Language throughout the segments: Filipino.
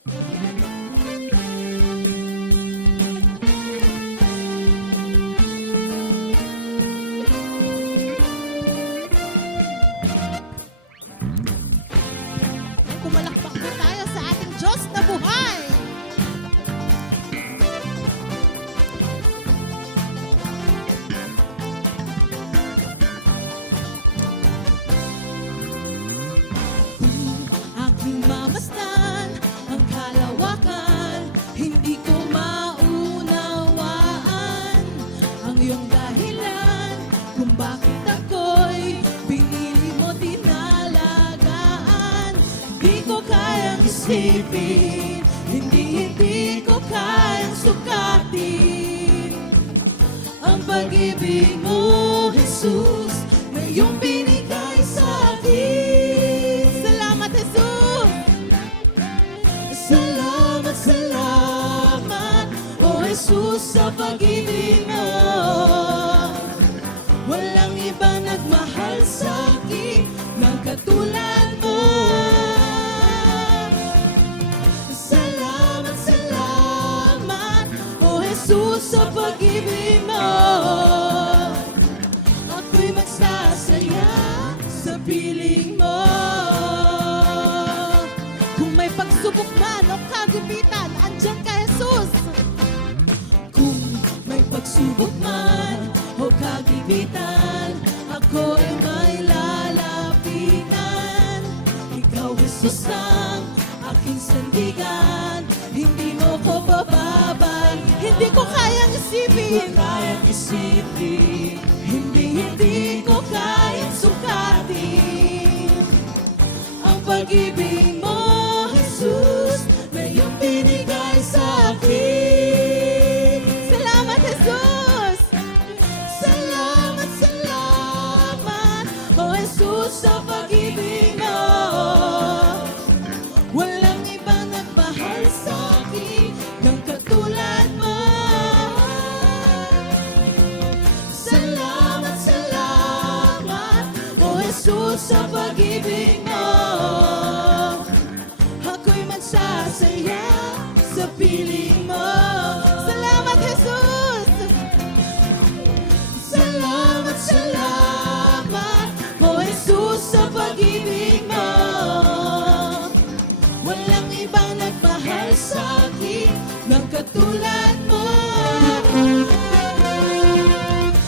Pumalakpak po tayo sa ating Diyos na buhay. Aking mamasdan ang kalawakan, hindi ko maunawaan ang iyong dahilan kung bakit ako'y pinili mo tinalagaan. Di ko kayang isipin, hindi ko kayang sukatin ang pag-ibig mo, Jesus, na iyong binigay sa akin. Salamat, Jesus! Salamat, salamat, O Jesus, sa pag-ibig mo. Walang iba nagmahal sa akin ng katulad mo. Salamat, salamat, O Jesus, sa pag-ibig mo. Ako'y magsasaya sa piling mo. Kung may pagsubok man o kagipitan, andyan ka, Jesus. Kung may pagsubok man o kagipitan, ako ay may lalapitan. Ikaw, Jesus, ang aking sandigan. Hindi mo ko bababal, hindi ko kayang isipin, hindi ko kayang sukatin ang pag-ibig mo, Jesus, na iyong binigay sa akin. Salamat, Jesus! Salamat, salamat, O Jesus, sa pag-ibig mo. Walang ibang nagmahal sa akin ng katulad mo. Salamat, salamat, O Jesus, sa pag-ibig mo. Ako'y magsasaya sa piling mo. Salamat, Jesus! Salamat, salamat, O Jesus, sa pag-ibig mo. Walang ibang nagmahal sa akin ng katulad mo.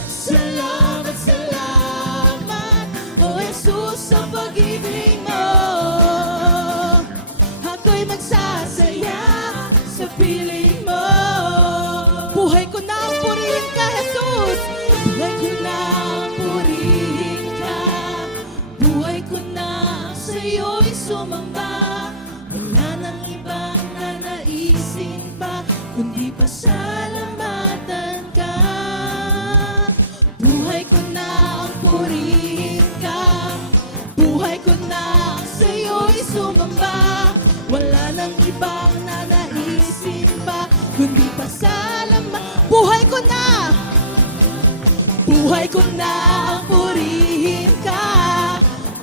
Salamat, salamat, O Jesus, sa pag-ibig mo. Ako'y magsasaya sa piling mo. Buhay ko na ang purihin ka, Jesus. Buhay ko na ang purihin ka. Buhay ko na sa iyo'y sumamba. Wala nang ibang nanaisin pa, kundi pasalamatan ka. Buhay ko na ang purihin ka. Buhay ko na sa iyo'y sumamba. Wala nang ibang nanaisin pa, kundi pasalamatan. Buhay ko na! Buhay ko na ang purihin ka.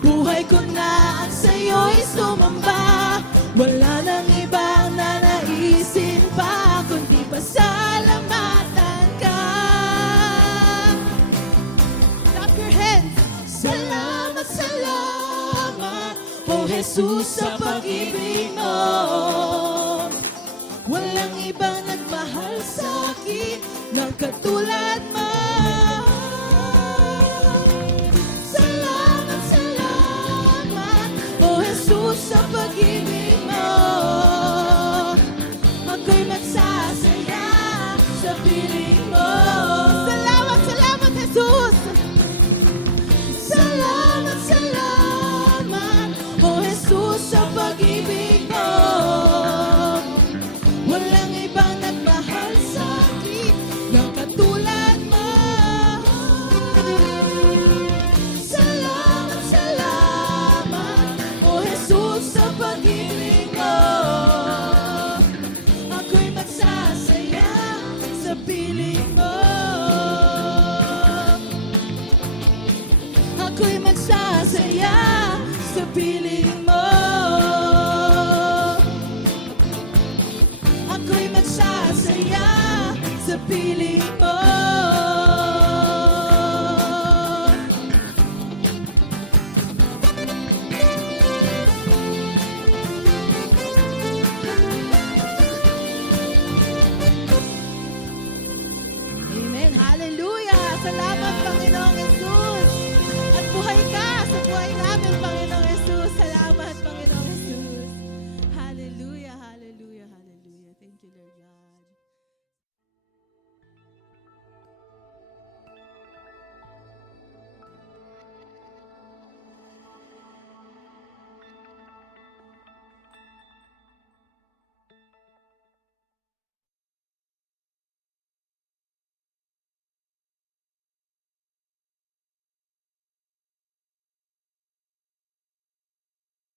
Buhay ko na ang sa'yo'y sumamba. Wala nang ibang nanaisin pa, kundi pasalamatan ka. Clap your hands. Salamat, salamat, O Jesus, sa pag-ibig mo. Walang ibang nagmahal sa akin ng katulad mo. Salamat, salamat, O Jesus, sa pag-ibig mo. Ako'y magsasaya sa piling mo. Salamat, salamat, Jesus! Salamat, salamat, O Jesus, sa pag-ibig mo. Walang ibang nagmahal sa akin ng katulad mo. Salamat, salamat, O Jesus, sa pag-ibig mo. Ako'y magsasaya sa piling mo. Ako'y magsasaya sa piling mo. piling mo. Amen. Hallelujah. Salamat, Panginoong Jesus. At buhay ka